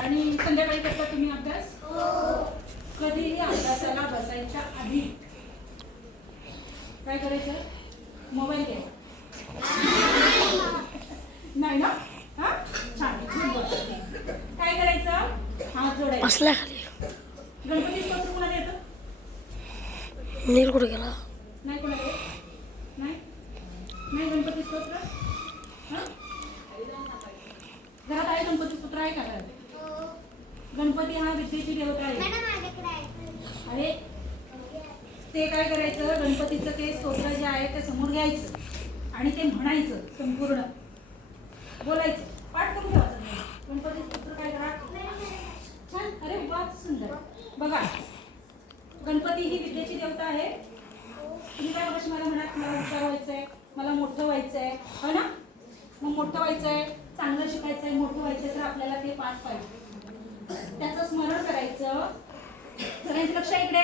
आणि संध्याकाळी करता तुम्ही अभ्यास? कधीही अभ्यासाला बसायच्या आधी. काय करायचं? मोबाईल घ्यायचा नाही ना? हा? छान. काय करायचं? हात जोडायचा. गणपती स्तोत्र कोणाला येतं? नील कुठे गेला? नाही कोणाला येत? नाही? नाही गणपती स्तोत्र हा? घरात आहे गणपती स्तोत्र आहे का? घरात गणपती हा विद्येची देवता आहे. अरे ते काय करायचं? गणपतीचं ते स्तोत्र जे आहे ते समोर घ्यायचं आणि ते म्हणायचं संपूर्ण. बोलायचं. पाठ करून ठेवायचं गणपती स्तोत्र काय करा? छान. अरे वा सुंदर. बघा गणपती ही विद्येची देवता आहे. तुम्ही काय मगाशी मला म्हणत मला हुशार व्हायचंय मला मोठं व्हायचंय. हो ना? मग मोठं व्हायचंय चांगलं शिकायचंय मोठं व्हायचंय तर आपल्याला ते पाठ पाहिजे. त्याचं स्मरण करायचं. सगळ्यांचं लक्ष इकडे.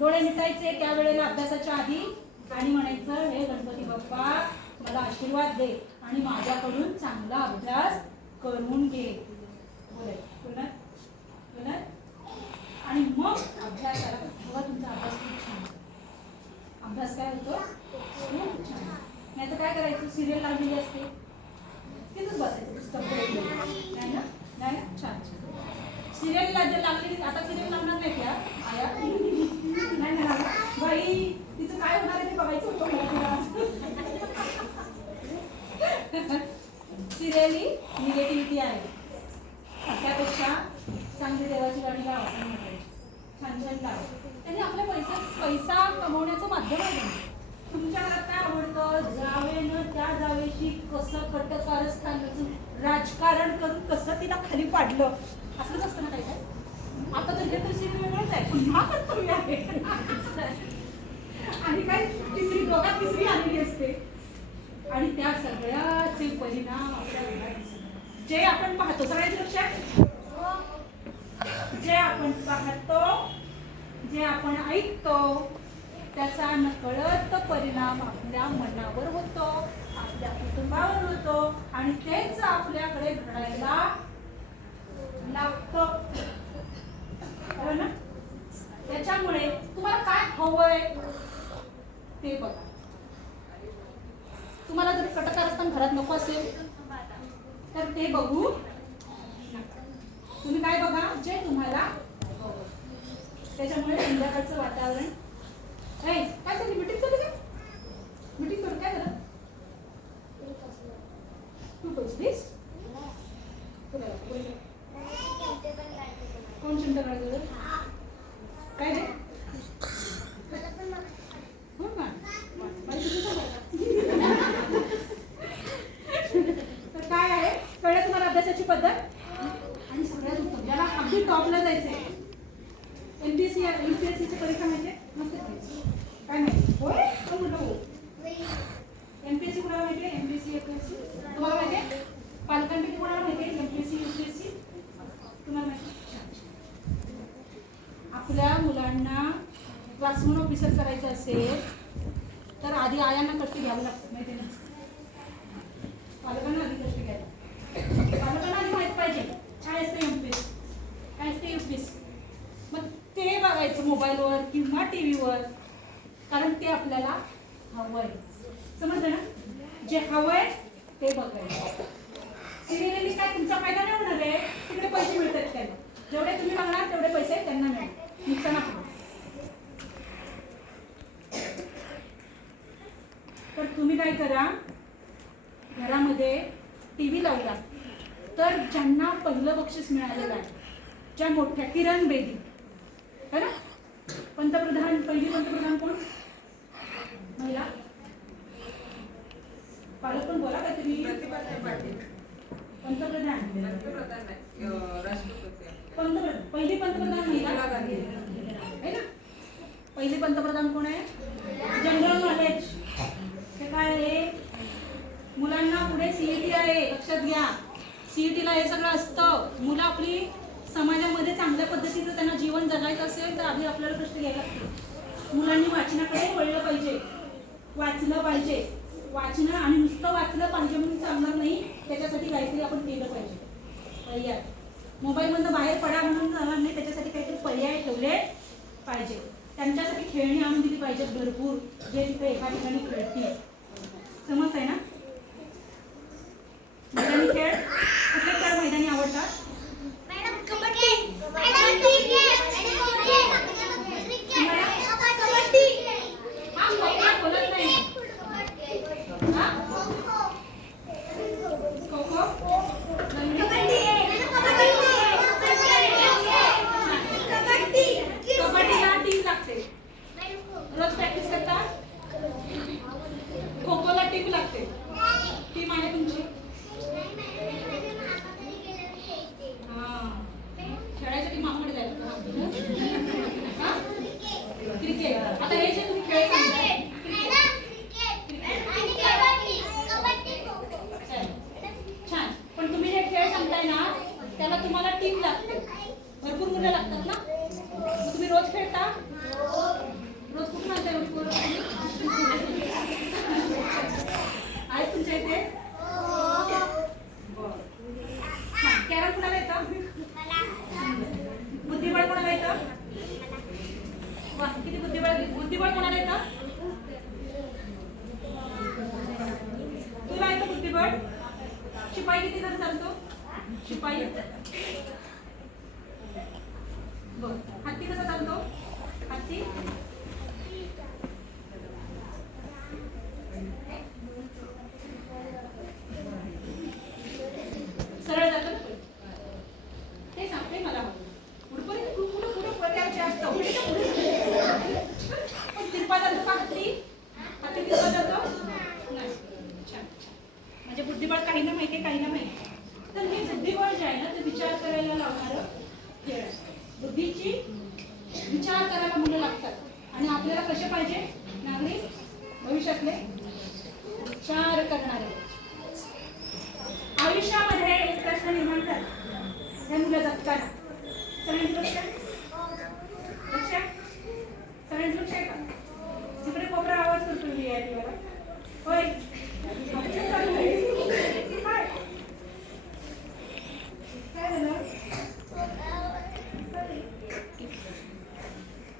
डोळे मिटायचे त्यावेळेला अभ्यासाच्या आधी आणि म्हणायचं हे गणपती बाप्पा मला आशीर्वाद दे आणि माझ्याकडून चांगला अभ्यास करून घे. आणि मग अभ्यासाला बघा तुमचा अभ्यास खूप छान अभ्यास काय होतो? खूप छान नाही तर काय करायचं? सिरियल लावलेली असते. तिथंच बसायचं पुस्तक नाही ना? नाही ना? छान छान. सिरियल लागलेली आता सिरियल लागणार नाही त्या आया? नाही ना? बाई तिचं काय होणार आहे ते बघायचं होतं सिरियल ही निगेटिव्हिटी आहे. त्यापेक्षा चांगली देवाची गाणी लावा छान छान लावा त्यांनी आपल्या पैसा पैसा कमवण्याचं माध्यम आहे. तुमच्या घरात काय आवडतं? जावेनं त्या जावेशी कसं कटकारस्थानाचं राजकारण करून कसं तिला खाली पाडलं? असंच असतं ना काय काय आता तर हे तशी वेगळंच आहे. पुन्हा कर्तव्य आहे. आणि काय? तिसरी दोघा तिसरी आलेली असते. आणि त्या सगळ्याचे परिणाम आपल्या घरात जे आपण पाहतो सगळ्याच लक्षात जे आपण पाहतो जे आपण ऐकतो त्याचा नकळत परिणाम आपल्या मनावर होतो आपल्या कुटुंबावर होतो आणि तेच आपल्याकडे घडायला लागतं. हो ना? त्याच्यामुळे तुम्हाला काय हवंय ते बघा. तुम्हाला जर कटकारस्थान घरात नको असेल तर ते बघू तुम्ही काय बघा जे तुम्हाला त्याच्यामुळे संध्याकाळचं वातावरण ऐ, काय झाली मिटिंग चालू का मिटिंग करू काय झालं तू बसलीस तुला बोल. कोण चिंता करायचं काय रे हो का? बाई, तुझं सांगा. तर काय आहे कळलं तुम्हाला अभ्यासाची पद्धत? आणि सगळ्यात उत्तम. ज्याला अगदी टॉपला जायचंय. M P S C U P MPSC युपीएससीची परीक्षा म्हणजे मस्त काय माहिती? होय? हो म्हटलं हो. सी कुणाला माहिती आहे? एस सी तुम्हाला माहिती आहे? पालकांपैकी कुणाला माहिती आहे? C U P S C तुम्हाला माहिती आपल्या मुलांना क्लासरूम ऑफिसर करायचं असेल तर आधी आयांना कट्टी घ्यावी लागतं माहिती नाही ना पालकांना आधी कष्ट घ्यायला पालकांना आधी माहीत पाहिजे काय असते एमपीएस काय असते युपीएस मग ते बघायचं मोबाईलवर किंवा टी व्हीवर कारण ते आपल्याला हवंय. समजलं ना? जे हवंय ते बघायचं. सिरियली काय तुमचा फायदा नाही होणार आहे? तिकडे पैसे मिळतात त्यांना. जेवढे तुम्ही बघणार तेवढे पैसे त्यांना मिळतील नुकसान आपलं तर तुम्ही काय करा? घरामध्ये टी व्ही लावला. तर ज्यांना पहिलं बक्षीस मिळालेलं आहे ज्या मोठ्या किरण बेदी है ना? पंतप्रधान पहिली पंतप्रधान कोण? महिला? पालक पण बोला काहीतरी पंतप्रधान. पंतप्रधान पहिली पंतप्रधान महिला? आहे ना? पहिली पंतप्रधान कोण आहे? जनरल नॉलेज हे काय आहे मुलांना पुढे सीईटी आहे लक्षात घ्या. सीईटीला हे सगळं असतं. मुलं आपली समाजामध्ये चांगल्या पद्धतीचं त्यांना जीवन जगायचं असेल तर आधी आपल्याला कष्ट घ्यायला लागतो. मुलांनी वाचनाकडे वळलं पाहिजे. वाचलं पाहिजे. वाचणं आणि नुसतं वाचलं पाहिजे म्हणून चालणार नाही त्याच्यासाठी काहीतरी आपण केलं पाहिजे. पर्याय. मोबाईलमधनं बाहेर पडा म्हणून जाणार नाही त्याच्यासाठी काहीतरी पर्याय ठेवले पाहिजे. त्यांच्यासाठी खेळणी आणून दिली पाहिजेत भरपूर जे तिथे एका ठिकाणी खेळतील समजत आहे ना मैदानी खेळ कुठले खेळ मैदानी आवडतात हा कोकणात बोलत नाही हा खो खो कबड्डीला टीम लागते रोज प्रॅक्टिस करता खो खोला टीम लागते टीम आहे तुमची हा खेळायसाठी मामाकडे जायचं हा? क्रिकेट आता हे जे तुम्ही खेळ सांगताय छान पण तुम्ही जे खेळ सांगताय ना त्याला तुम्हाला टीम लागते. भरपूर मुलं लागतात ना? मग तुम्ही रोज खेळता? रोज कुठून आणताय रोज पोरं? आहेत तुमच्या इथे? कॅरम कुणाला येतं? बुद्धिबळ कोणाला येतं? वा किती बुद्धिबळ बुद्धिबळ कोणाला येतं? तुला येतं बुद्धिबळ? शिपाई किती जण चालतो? शिपाई बर हत्ती कसा चालतो हत्ती सरळ जातो ना? ते सांगते मला पुढपर्यंत खूप पुढं पुढं प्रकारचे असतं पुढे का पुढे? पण तिरपा जातो का हत्ती हत्ती जातो नाही. छान छान. म्हणजे बुद्धिबळ काही ना माहिती काही ना माहिती. तर हे बुद्धिबळ जे आहे ना ते विचार करायला लावणारं खेळ आहे. बुद्धीची विचार करायला मुलं लागतात. आणि आपल्याला कसे पाहिजे? नागरिक भविष्यातले विचार करणारे. आयुष्यामध्ये एक प्रश्न निर्माण झाला. हे मुलं जगताना सगळ्यांची लक्ष आहे? लक्ष आहे? सगळ्यांची लक्ष आहे का तिकडे कोपरा आवाज करतो मी या वाला होय अच्छा, चालू आहे. काय? काय झालं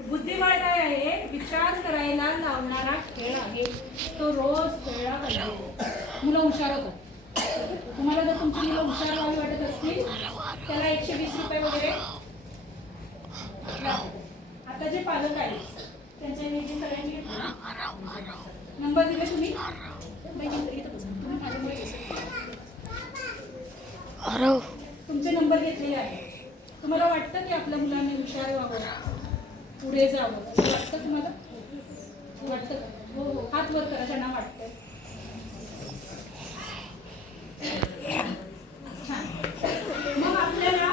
बुद्धिबळ काय आहे विचार करायला लावणारा खेळ आहे तो रोज खेळला पाहिजे मुलं हुशार होतात तुम्हाला जर तुमची मुलं हुशार व्हावी वाटत असतील त्याला एकशे वीस रुपये वगैरे लागतात. आता जे पालक आहेत त्यांच्या मी जे सगळ्यांनी घेतले. नंबर दिले तुम्ही? तुमचे नंबर घेतलेले आहे तुम्हाला वाटतं की आपल्या मुलांनी हुशार व्हावं? पुढे जावं. वाटतं तुम्हाला? वाटतं का? हो हो. हात वर करा त्यांना वाटतं छान मग आपल्याला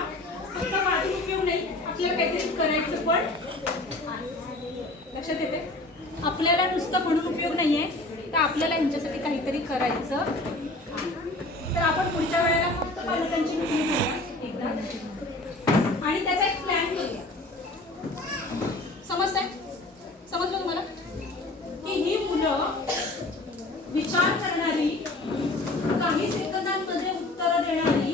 फक्त वाटून उपयोग नाही आपल्याला काहीतरी करायचं पण आहे. लक्षात येते आपल्याला नुसतं म्हणून उपयोग नाहीये तर आपल्याला यांच्यासाठी काहीतरी करायचं. तर आपण पुढच्या वेळेला फक्त पालकांची मिटिंग घेऊया एकदा. आणि त्याचा एक प्लॅन करूया. समजतंय? समजलं तुम्हाला? की ही मुलं विचार करणारी काही सेकंदांमध्ये उत्तरं देणारी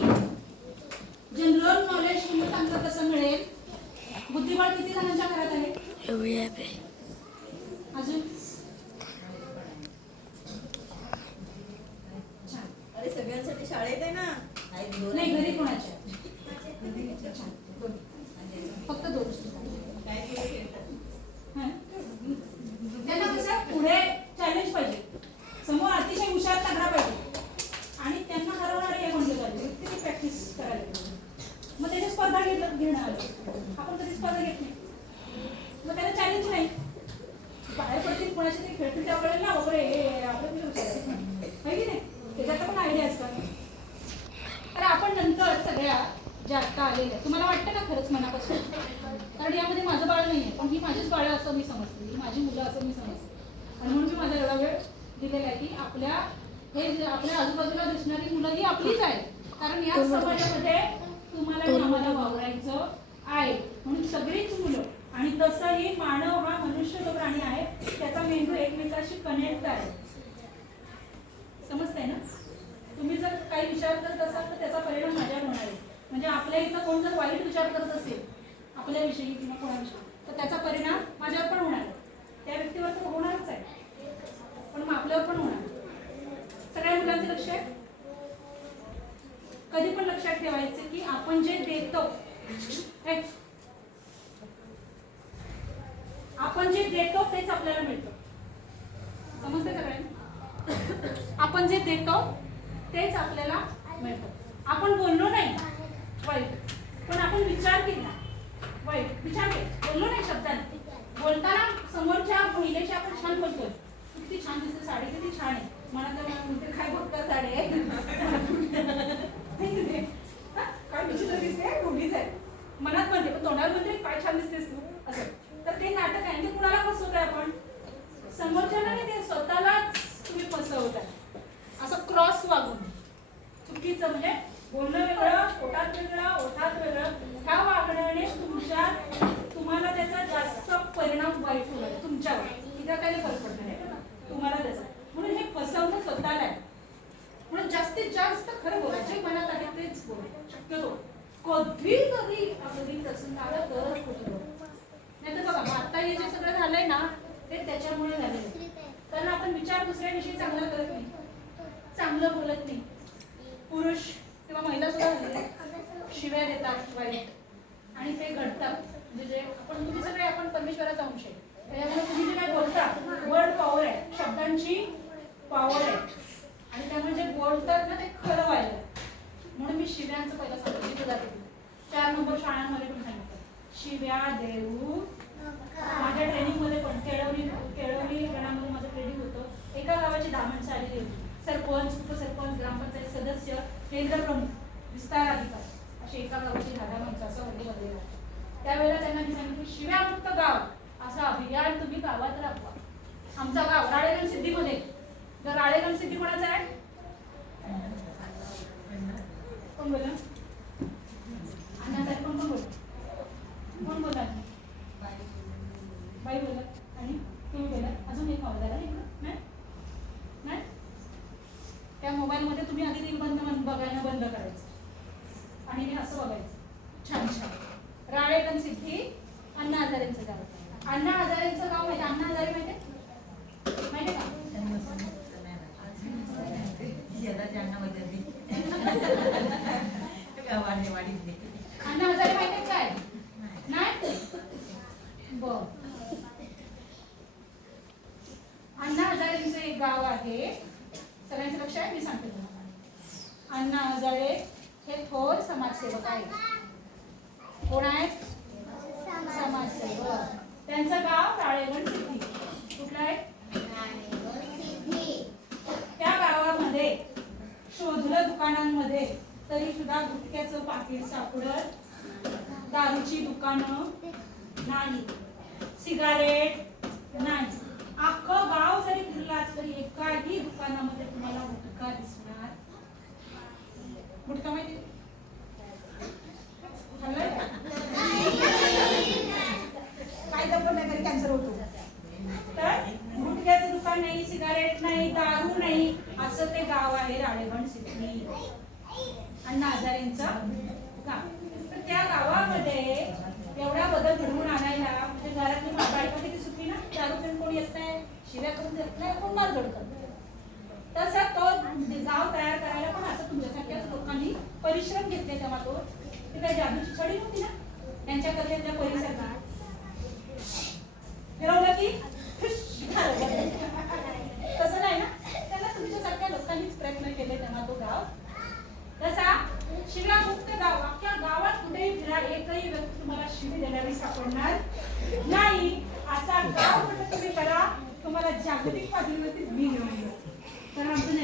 जनरल नॉलेज तुम्ही चांगलं कसं मिळेल? बुद्धिबळ किती जणांच्या घरात आहे एवढी आहे बे. अजून छान अरे सगळ्यांसाठी शाळेत आहे ना आहेत दोन नाही घरी कोणाच्या छान दोन. फक्त दोन काय मुलं खेळतात हं? त्यांना कसं पुढे चॅलेंज पाहिजे समोर अतिशय हुशार तगडा पाहिजे आणि त्यांना हरवणारे हे म्हणलं पाहिजे किती प्रॅक्टिस करायला पाहिजे. मग त्याची स्पर्धा घेतलं घेणं आलं आपण कधी स्पर्धा घेत नाही मग त्याला चॅलेंज नाही बाहेर पडतील कोणाशी तरी खेळतील त्या वेळेला ना बापरे हे हे, आपलं किती हुशार आहे. है की नाही त्याच्यात पण आयडिया असतात तर आपण नंतर सगळ्या ज्या आत्ता आलेल्या आहेत, तुम्हाला वाटतं का खरंच मनापासून कारण यामध्ये माझं बाळ नाही आहे पण ही माझीच बाळं असं मी समजते ही माझी मुलं असं मी समजते आणि म्हणून मी माझा एवढा वेळ दिलेला आहे की आपल्या हे आपल्या आजूबाजूला दिसणारी मुलं ही आपलीच आहेत. कारण या समाजामध्ये तुम्हाला आम्हाला वावरायचं आहे. म्हणून सगळीच मुलं आणि तसंही मानव हा मनुष्य जो प्राणी आहे त्याचा मेंदू एकमेकाशी कनेक्ट आहे. समजतंय ना? तुम्ही जर काही विचार करत असाल तर त्याचा परिणाम माझ्यावर होणार आहे. म्हणजे आपल्या इथं कोण जर वाईट विचार करत असेल आपल्याविषयी किंवा कोणाविषयी तर त्याचा परिणाम माझ्यावर पण होणार आहे त्या व्यक्तीवर तर होणारच आहे पण मग आपल्यावर पण होणार सगळ्या मुलांचे लक्ष आहे कधी पण लक्षात ठेवायचं की आपण जे देतो हे, आपण जे देतो तेच आपल्याला मिळतं समजते सगळ्यांना आपण जे देतो तेच आपल्याला मिळतं. आपण बोललो नाही. वाईट. पण आपण विचार केला. वाईट. विचार केला. बोललो नाही शब्दाने बोलताना समोरच्या महिलेशी आपण छान बोलतोय. किती छान दिसते साडी किती छान आहे. मला तर म्हणते काय बघता साडी आहे हा, काय विचित्र दिसते मुलीच आहे मनात म्हणते पण तोंडावर म्हणते काय छान दिसतेस तू असं तर ते नाटक आहे आणि ते कुणाला फसवतोय आपण समोरच्याला नाही ते स्वतःलाच तुम्ही फसवताय असं क्रॉस वागून चुकीचं म्हणजे बोलणं वेगळं वेगळं ओठात वेगळं ह्या वागण्याने तुमच्या तुम्हाला त्याचा जास्त परिणाम वाईट होणार तुमच्यावर. इथं काही फरक पडत नाही तुम्हाला त्याचा. म्हणून हे फसवणं स्वतःला आहे. म्हणून जास्तीत जास्त खरं बोला मनात आहे तेच बोला. शक्यतो. कधी कधी अगदी तसं आलं तरच खोटं नाही तर बघा आता हे जे सगळं झालंय ना ते त्याच्यामुळे झालेलं आहे. कारण आपण विचार दुसऱ्याविषयी चांगला करत नाही. चांगलं बोलत नाही. पुरुष किंवा महिला सुद्धा झालेल्या आहेत. वाईट आणि ते घडतात. म्हणजे जे आपण तुम्ही सगळे आपण परमेश्वराचा अंश आहे. त्याच्यामुळे तुम्ही जे काय बोलता वर्ड पॉवर आहे. शब्दांची पॉवर आहे. आणि त्यामुळे जे बोलतात ना ते खरं व्हायला. म्हणून मी शिव्यांचं पहिलं सांगतो. जिथे जाते चार नंबर शाळांमध्ये पण सांगितलं शिव्या देऊ. माझ्या ट्रेनिंगमध्ये पण केळवली केळवली गणामध्ये माझं ट्रेनिंग होतं. एका गावाची दहा माणसं आलेली होती. सरपंच उपसरपंच ग्रामपंचायत सदस्य केंद्र प्रमुख विस्तार अधिकारी अशी एका गावाची दहा माणसं असं म्हणजे त्यावेळेला त्यांना मी सांगितलं शिव्यामुक्त गाव असं अभियान तुम्ही गावात राबवा. आमचा गाव राळेगण सिद्धीमध्ये. तर राळेगण सिद्धी कोणाचा आहे? कोण बोला अण्णासाहेब कोण कोण बोला कोण बोला बाई बोला आणि तुम्ही बोला अजून एक हवं झाला नाही नाही? त्या मोबाईलमध्ये तुम्ही आधी रील बंद बघायला बंद करायचं आणि हे असं बघायचं छान छान राळेगण सिद्धी अण्णा हजारेंचं गाव अण्णा हजारेंचं गाव माहिती अण्णा हजारे माहिती माहिती का अण्णा हजारे माहिती काय नाही बर अण्णा हजारेंचं एक गाव आहे. सगळ्यांचं लक्ष आहे मी सांगते तुम्हाला. अण्णा हजारे हे थोर समाजसेवक आहेत. कोण आहेत? समाजसेवक. त्यांचं गाव राळेगण सिद्धी. कुठलं आहे? त्या गावामध्ये शोधलं दुकानांमध्ये तरी सुद्धा गुटक्याचं पाकिट सापडत. दारूची दुकानं नाही. सिगारेट नाही. अख्खं गाव जरी फिरलात तरी एकाही दुकानामध्ये तुम्हाला गुटखा दिसणार. गुटखा माहिती? काय जपत नाही तरी कॅन्सर होतो. तर गुटख्याचं दुकान नाही सिगारेट नाही दारू नाही असं ते गाव आहे राळेगण सिद्धी अण्णा हजारेंचं गाव. तर त्या गावामध्ये एवढा बदल घडवून आणायला म्हणजे घरातली मा- बायका किती सुटली ना चार रुपये कोणी येत नाही शिव्या करून देत नाही कोण मार जोडतं तसा तो गाव तयार करायला पण असं तुमच्यासारख्याच लोकांनी परिश्रम घेतले तेव्हा तो. ती काही जादूची छडी होती ना त्यांच्या कथेतल्या परिसरात फिरवलं की सापडणार नाही असा गाव तुम्ही करा? तुम्हाला जागतिक पातळीवरती मी घेऊन तर आमचं